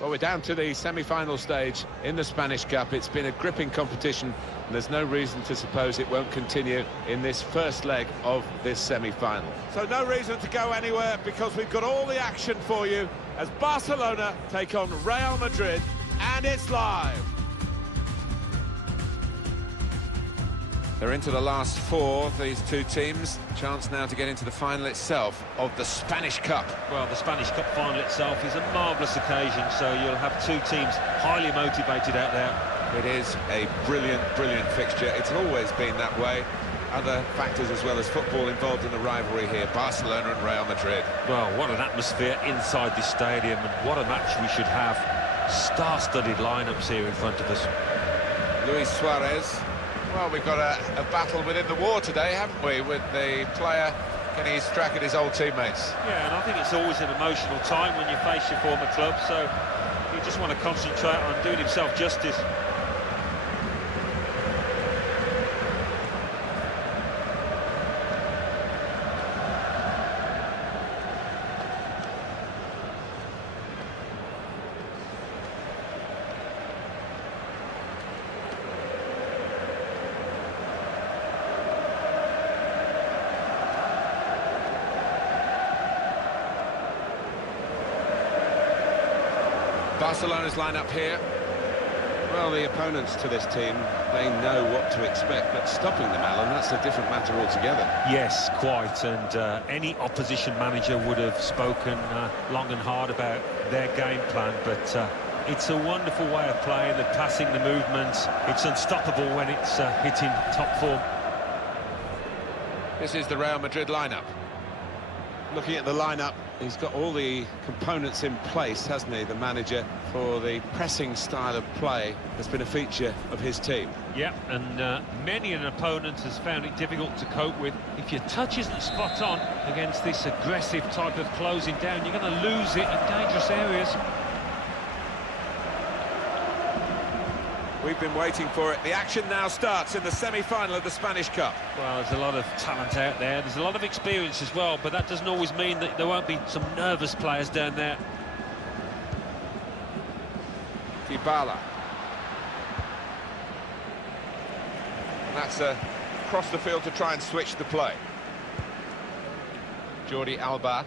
Well, we're down to the semi-final stage in the Spanish Cup. It's been a gripping competition, and there's no reason to suppose it won't continue in this first leg of this semi-final. So no reason to go anywhere, because we've got all the action for you as Barcelona take on Real Madrid, and it's live. They're into the last four, these two teams. Chance now to get into the final itself of the Spanish Cup. Well, the Spanish Cup final itself is a marvellous occasion, so you'll have two teams highly motivated out there. It is a brilliant, brilliant fixture. It's always been that way. Other factors as well as football involved in the rivalry here, Barcelona and Real Madrid. Well, what an atmosphere inside this stadium, and what a match we should have. Star-studded lineups here in front of us. Luis Suarez. Well, we've got a battle within the war today, haven't we, with the player getting his track at his old teammates. Yeah, and I think it's always an emotional time when you face your former club, so you just want to concentrate on doing himself justice. Barcelona's lineup here. Well, the opponents to this team, they know what to expect, but stopping them, Alan, that's a different matter altogether. Yes, quite, and any opposition manager would have spoken long and hard about their game plan, but it's a wonderful way of playing, the passing, the movements. It's unstoppable when it's hitting top form. This is the Real Madrid lineup. Looking at the lineup, he's got all the components in place, hasn't he, the manager, for the pressing style of play that's been a feature of his team. Yeah, and many an opponent has found it difficult to cope with. If your touch isn't spot on against this aggressive type of closing down, you're going to lose it in dangerous areas. We've been waiting for it. The action now starts in the semi-final of the Spanish Cup. Well, there's a lot of talent out there. There's a lot of experience as well, but that doesn't always mean that there won't be some nervous players down there. Dybala. And that's across the field to try and switch the play. Jordi Alba.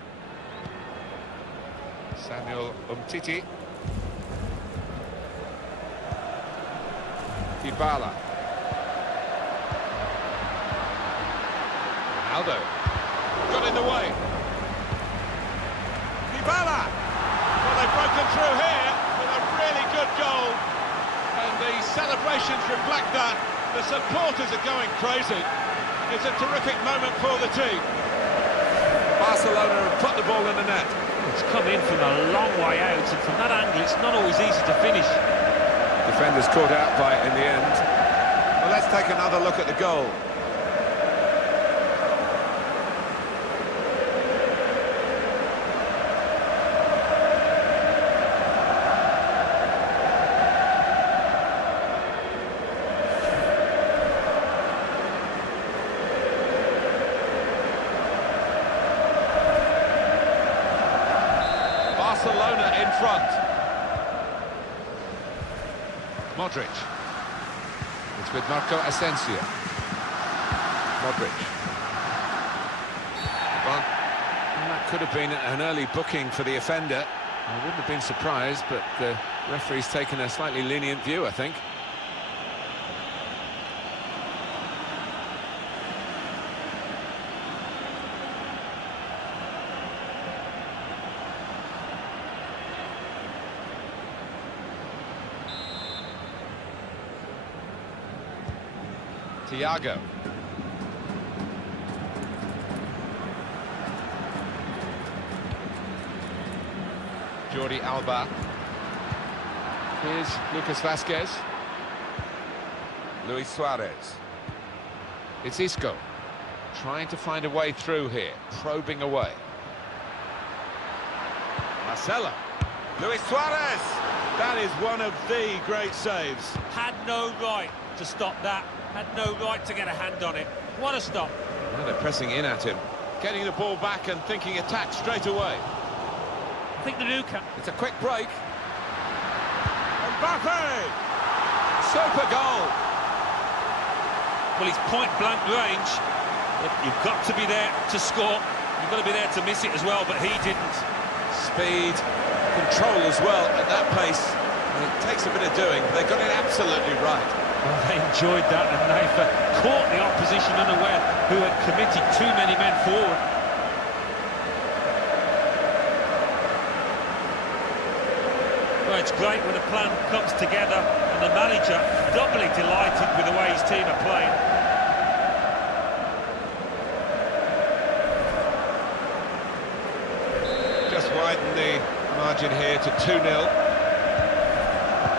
Samuel Umtiti. Dybala. Aldo. Got in the way. Dybala! Well, they've broken through here with a really good goal. And the celebrations reflect that. The supporters are going crazy. It's a terrific moment for the team. Barcelona have put the ball in the net. It's come in from a long way out, and from that angle, it's not always easy to finish. Defenders caught out by it in the end. Well, let's take another look at the goal. Barcelona in front. Modric. It's with Marco Asensio. Modric. Well, that could have been an early booking for the offender. I wouldn't have been surprised, but the referee's taken a slightly lenient view, I think. Thiago. Jordi Alba. Here's Lucas Vazquez. Luis Suarez. It's Isco. Trying to find a way through here. Probing away. Marcelo. Luis Suarez! That is one of the great saves. Had no right to stop that. Had no right to get a hand on it. What a stop. Now they're pressing in at him. Getting the ball back and thinking attack straight away. I think the new cap. It's a quick break. Mbappe! Super goal! Well, he's point-blank range. You've got to be there to score. You've got to be there to miss it as well, but he didn't. Speed, control as well at that pace. It takes a bit of doing. They got it absolutely right. Well, they enjoyed that, and they've caught the opposition unaware, who had committed too many men forward. Well, it's great when a plan comes together, and the manager doubly delighted with the way his team are playing. Just widen the margin here to 2-0.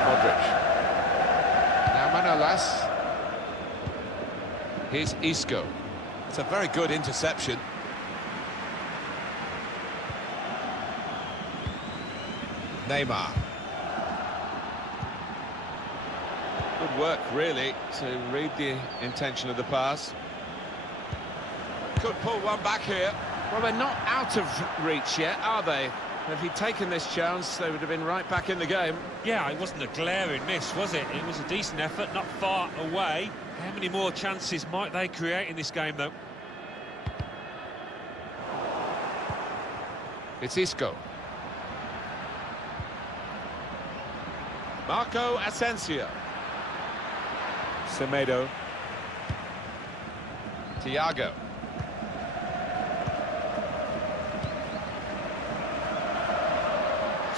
Modric. Now Manolas. Here's Isco. It's a very good interception. Neymar. Good work, really, to read the intention of the pass. Could pull one back here. Well, they're not out of reach yet, are they? If he'd taken this chance, they would have been right back in the game. Yeah, it wasn't a glaring miss, was it? It was a decent effort, not far away. How many more chances might they create in this game, though? It's Isco. Marco Asensio. Semedo. Thiago.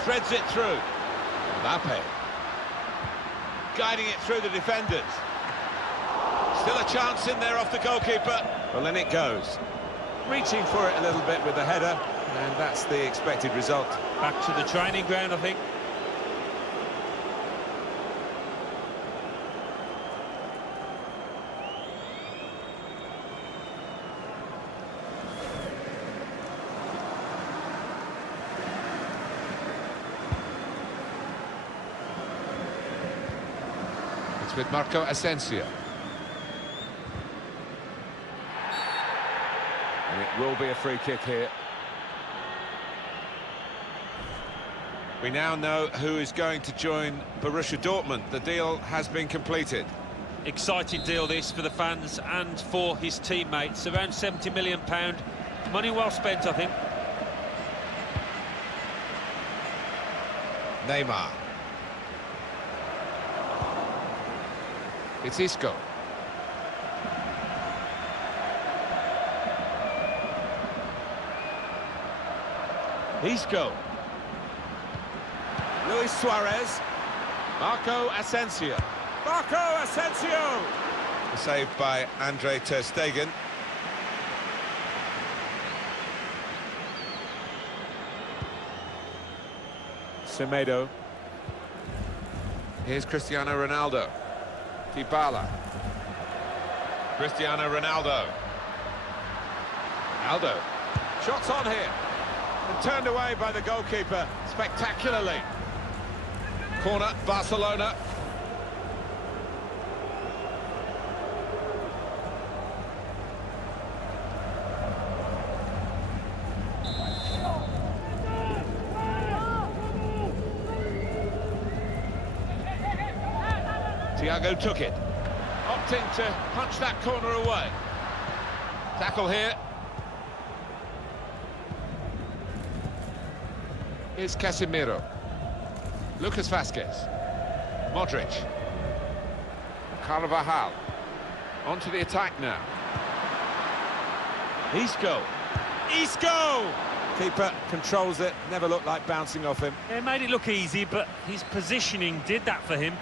Threads it through. Mbappe. Guiding it through the defenders. Still a chance in there off the goalkeeper. Well, in it goes. Reaching for it a little bit with the header, and that's the expected result. Back to the training ground, I think. With Marco Asensio. And it will be a free kick here. We now know who is going to join Borussia Dortmund. The deal has been completed. Exciting deal this for the fans and for his teammates. Around £70 million. Money well spent, I think. Neymar. It's Isco. Isco. Luis Suarez. Marco Asensio. Marco Asensio! Saved by Andre ter Stegen. Semedo. Here's Cristiano Ronaldo. Dybala. Cristiano Ronaldo. Aldo. Shots on here. And turned away by the goalkeeper spectacularly. Corner, Barcelona. Thiago took it, opting to punch that corner away. Tackle here. Here's Casemiro. Lucas Vasquez. Modric. Carvajal. Onto the attack now. Isco. Isco! Keeper controls it, never looked like bouncing off him. It made it look easy, but his positioning did that for him.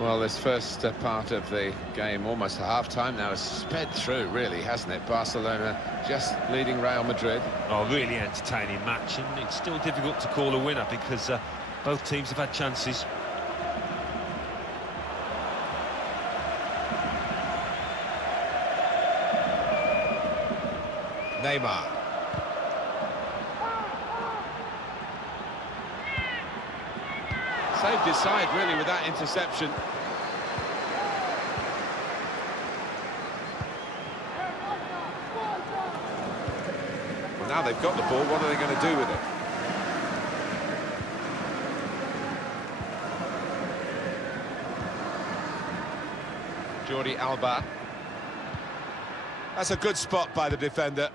Well, this first part of the game, almost half-time now, has sped through, really, hasn't it? Barcelona just leading Real Madrid. Oh, really entertaining match, and it's still difficult to call a winner because both teams have had chances. Neymar. Saved his side, really, with that interception. Well, now they've got the ball, what are they going to do with it? Jordi Alba. That's a good spot by the defender.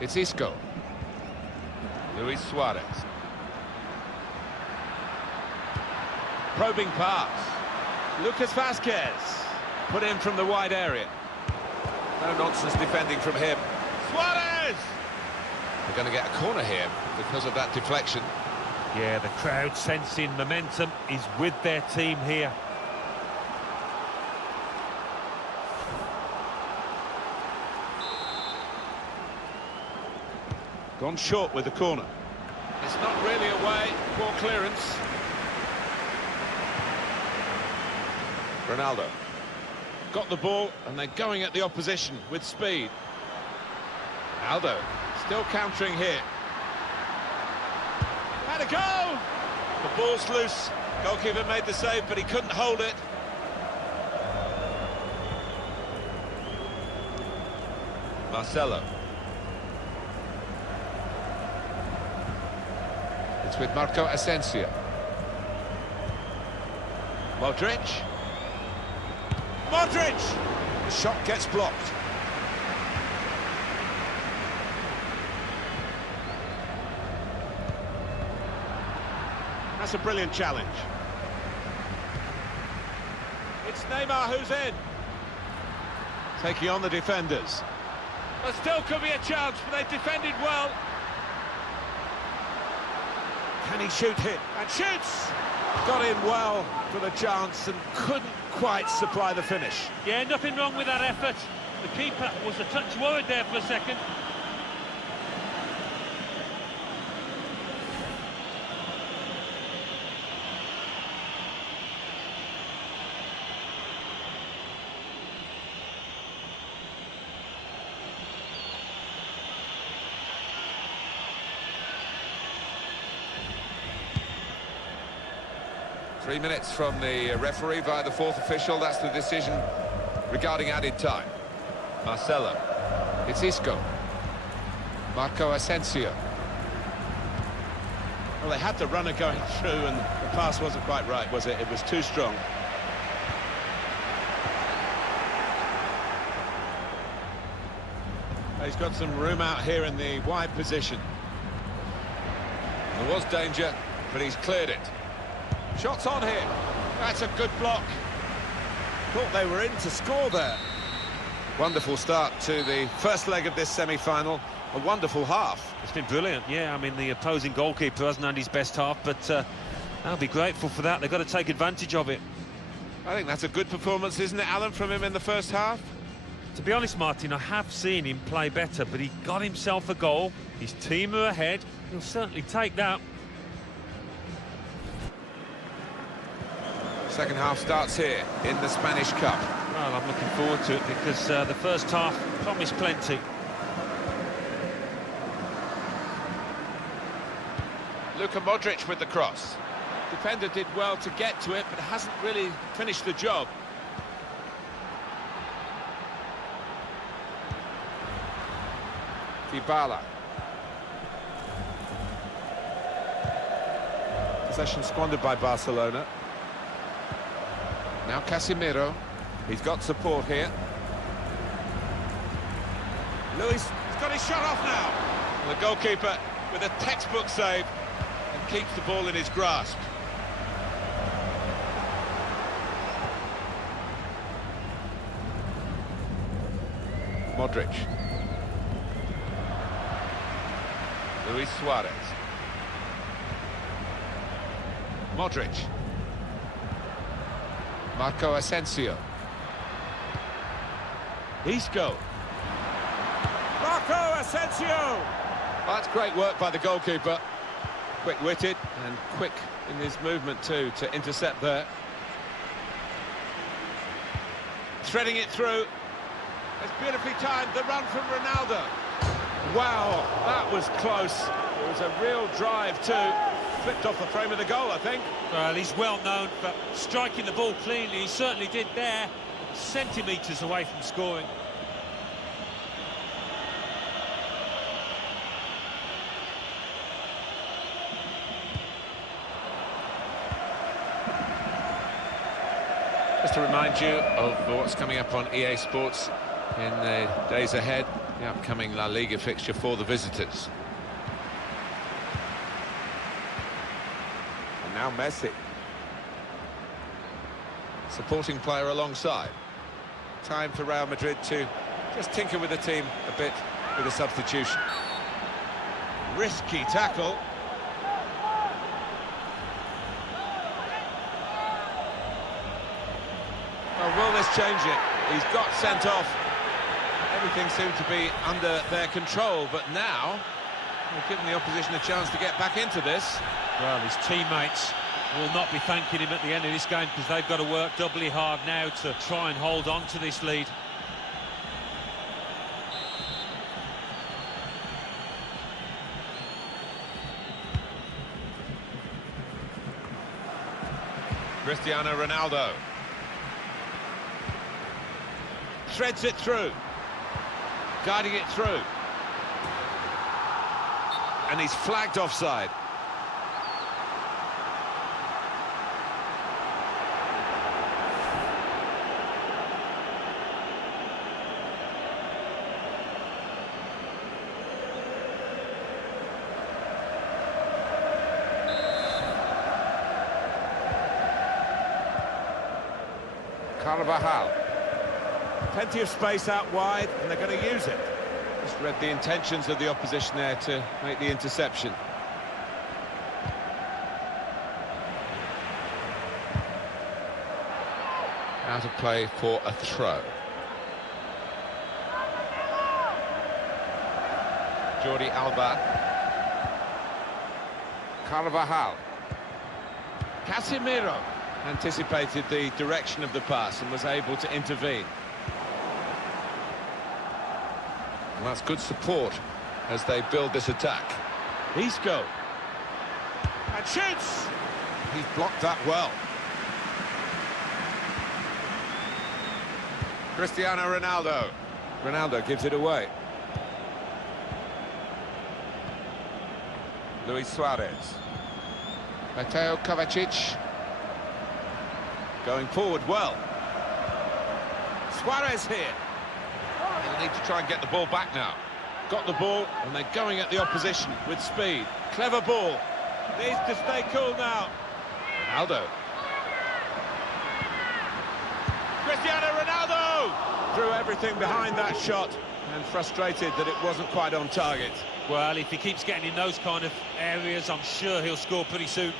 It's Isco. Luis Suarez. Probing pass. Lucas Vazquez. Put in from the wide area. No nonsense defending from him. Suarez! They're going to get a corner here because of that deflection. Yeah, the crowd sensing momentum is with their team here. Gone short with the corner. It's not really away. Poor clearance. Ronaldo. Got the ball, and they're going at the opposition with speed. Aldo, still countering here. Had a go! The ball's loose. Goalkeeper made the save, but he couldn't hold it. Marcelo. It's with Marco Asensio. Modric. Modric! The shot gets blocked. That's a brilliant challenge. It's Neymar who's in. Taking on the defenders. There still could be a chance, but they defended well. Can he shoot here? And shoots! Got in well for the chance and couldn't quite supply the finish. Yeah, nothing wrong with that effort. The keeper was a touch worried there for a second. Three minutes from the referee via the fourth official. That's the decision regarding added time. Marcelo. It's Isco. Marco Asensio. Well, they had the runner going through and the pass wasn't quite right, was it? It was too strong. He's got some room out here in the wide position. There was danger, but he's cleared it. Shots on here. That's a good block. Thought they were in to score there. Wonderful start to the first leg of this semi-final. A wonderful half. It's been brilliant, yeah. I mean, the opposing goalkeeper hasn't had his best half, but I'll be grateful for that. They've got to take advantage of it. I think that's a good performance, isn't it, Alan, from him in the first half? To be honest, Martin, I have seen him play better, but he got himself a goal. His team are ahead. He'll certainly take that. Second half starts here in the Spanish Cup. Well, I'm looking forward to it because the first half promised plenty. Luka Modric with the cross. Defender did well to get to it, but hasn't really finished the job. Dybala. Possession squandered by Barcelona. Now Casemiro. He's got support here. Luis has got his shot off now. And the goalkeeper with a textbook save and keeps the ball in his grasp. Modric. Luis Suarez. Modric. Marco Asensio. Isco. Marco Asensio! Well, that's great work by the goalkeeper. Quick-witted and quick in his movement too to intercept there. Threading it through. It's beautifully timed, the run from Ronaldo. Wow, that was close. It was a real drive too. Flipped off the frame of the goal, I think. Well, he's well known for striking the ball cleanly. He certainly did there. Centimetres away from scoring. Just to remind you of what's coming up on EA Sports in the days ahead, the upcoming La Liga fixture for the visitors. And now Messi. Supporting player alongside. Time for Real Madrid to just tinker with the team a bit with a substitution. Risky tackle. Well, will this change it? He's got sent off. Everything seemed to be under their control, but now they've given the opposition a chance to get back into this. Well, his teammates will not be thanking him at the end of this game, because they've got to work doubly hard now to try and hold on to this lead. Cristiano Ronaldo threads it through, guiding it through, and he's flagged offside. Carvajal. Plenty of space out wide, and they're going to use it. Just read the intentions of the opposition there to make the interception. Out of play for a throw. Jordi Alba. Carvajal. Casemiro anticipated the direction of the pass and was able to intervene. And that's good support as they build this attack. Isco. And shoots! He's blocked that well. Cristiano Ronaldo. Ronaldo gives it away. Luis Suarez. Mateo Kovacic. Going forward well. Suarez here. They'll need to try and get the ball back now. Got the ball, and they're going at the opposition with speed. Clever ball. Needs to stay cool now. Ronaldo. Cristiano Ronaldo! Threw everything behind that shot, and frustrated that it wasn't quite on target. Well, if he keeps getting in those kind of areas, I'm sure he'll score pretty soon.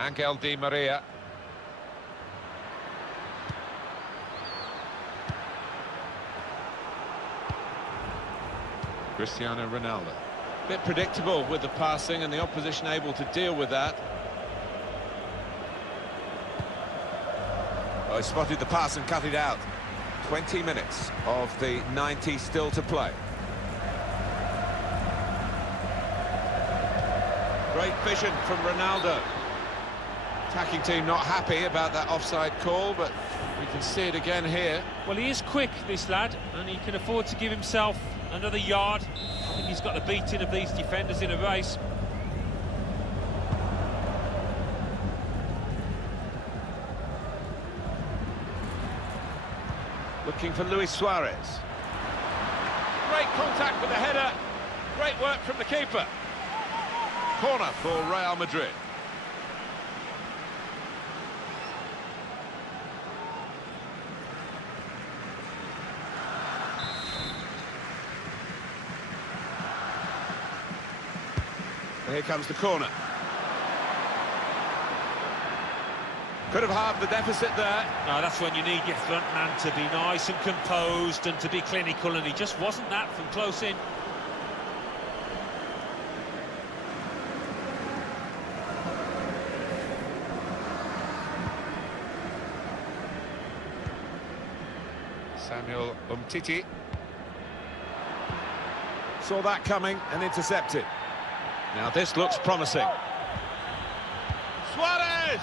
Angel Di Maria. Cristiano Ronaldo. Bit predictable with the passing, and the opposition able to deal with that. Oh, he spotted the pass and cut it out. 20 minutes of the 90 still to play. Great vision from Ronaldo. Attacking team not happy about that offside call, but we can see it again here. Well, he is quick, this lad, and he can afford to give himself another yard. I think he's got the beating of these defenders in a race. Looking for Luis Suarez. Great contact with the header. Great work from the keeper. Corner for Real Madrid. Here comes the corner. Could have halved the deficit there. No, that's when you need your front man to be nice and composed and to be clinical, and he just wasn't that from close in. Samuel Umtiti. Saw that coming and intercepted. Now this looks promising. Suarez!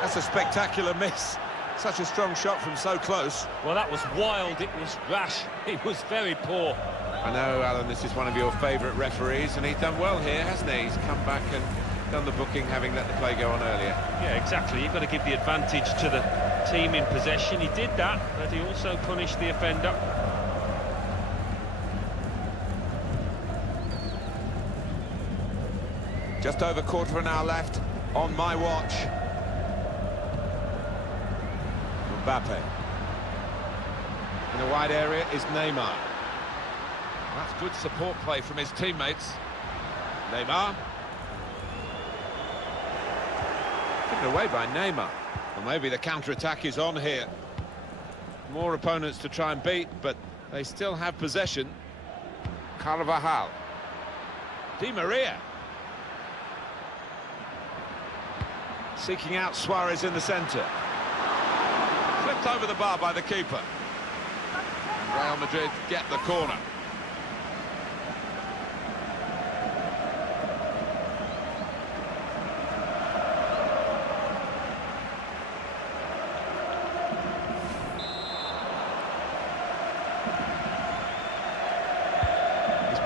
That's a spectacular miss. Such a strong shot from so close. Well, that was wild, it was rash, it was very poor. I know, Alan, this is one of your favourite referees, and he's done well here, hasn't he? He's come back and done the booking, having let the play go on earlier. Yeah, exactly. You've got to give the advantage to the team in possession. He did that, but he also punished the offender. Just over quarter of an hour left on my watch. Mbappe. In the wide area is Neymar. That's good support play from his teammates. Neymar. Taken away by Neymar. Well, maybe the counter-attack is on here. More opponents to try and beat, but they still have possession. Carvajal. Di Maria. Seeking out Suarez in the centre. Flipped over the bar by the keeper. And Real Madrid get the corner.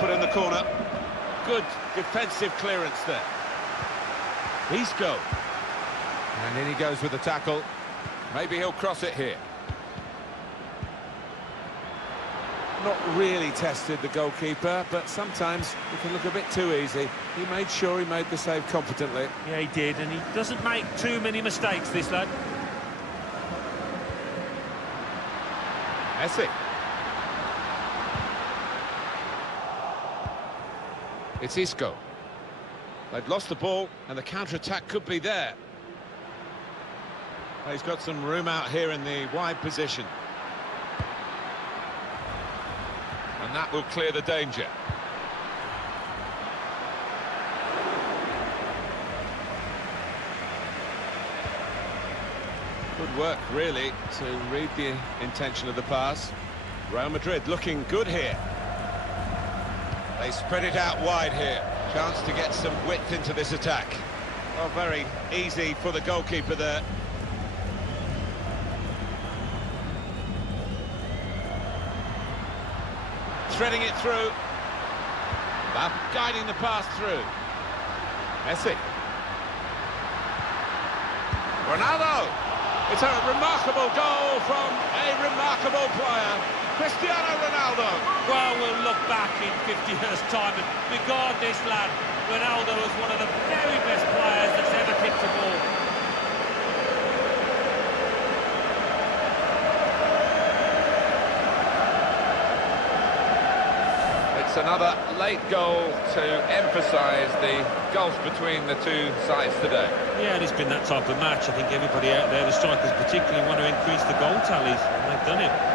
Put in the corner. Good defensive clearance there. Isco. And in he goes with the tackle. Maybe he'll cross it here. Not really tested the goalkeeper, but sometimes it can look a bit too easy. He made sure he made the save competently. Yeah, he did, and he doesn't make too many mistakes, this lad. Messi. It's Isco. They've lost the ball, and the counter-attack could be there. Well, he's got some room out here in the wide position. And that will clear the danger. Good work, really, to read the intention of the pass. Real Madrid looking good here. They spread it out wide here. Chance to get some width into this attack. Well, very easy for the goalkeeper there. Threading it through. Guiding the pass through. Messi. Ronaldo. It's a remarkable goal from a remarkable player. Cristiano Ronaldo. Well, we'll look back in 50 years' time and regard this lad, Ronaldo, as one of the very best players that's ever kicked a ball. It's another late goal to emphasise the gulf between the two sides today. Yeah, and it's been that type of match. I think everybody out there, the strikers particularly, want to increase the goal tallies, and they've done it.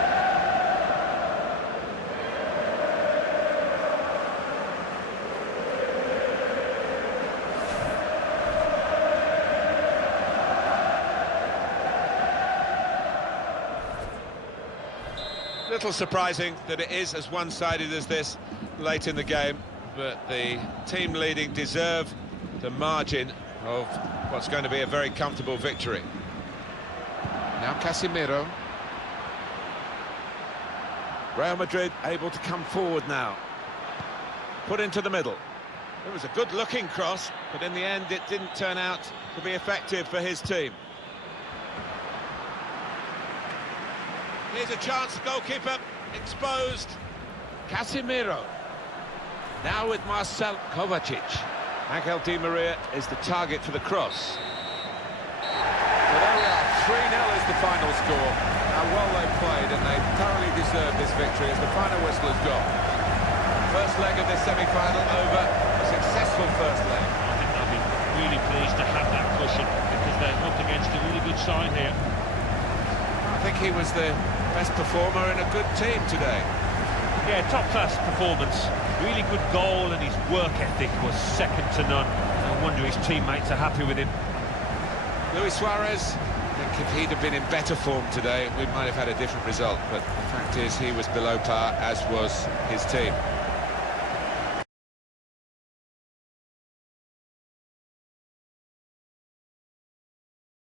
Little surprising that it is as one-sided as this late in the game, but the team leading deserve the margin of what's going to be a very comfortable victory. Now Casemiro. Real Madrid able to come forward now. Put into the middle. It was a good-looking cross, but in the end it didn't turn out to be effective for his team. Here's a chance, goalkeeper exposed. Casemiro. Now with Marcel Kovacic. Angel Di Maria is the target for the cross. Well, there we are, 3-0 is the final score. How well they've played, and they thoroughly deserve this victory as the final whistle has gone. First leg of this semi-final over, a successful first leg. I think they'll be really pleased to have that cushion, because they're up against a really good side here. I think he was the best performer in a good team today. Yeah, top-class performance, really good goal, and his work ethic was second to none. No wonder his teammates are happy with him. Luis Suarez, I think if he'd have been in better form today, we might have had a different result, but the fact is he was below par, as was his team.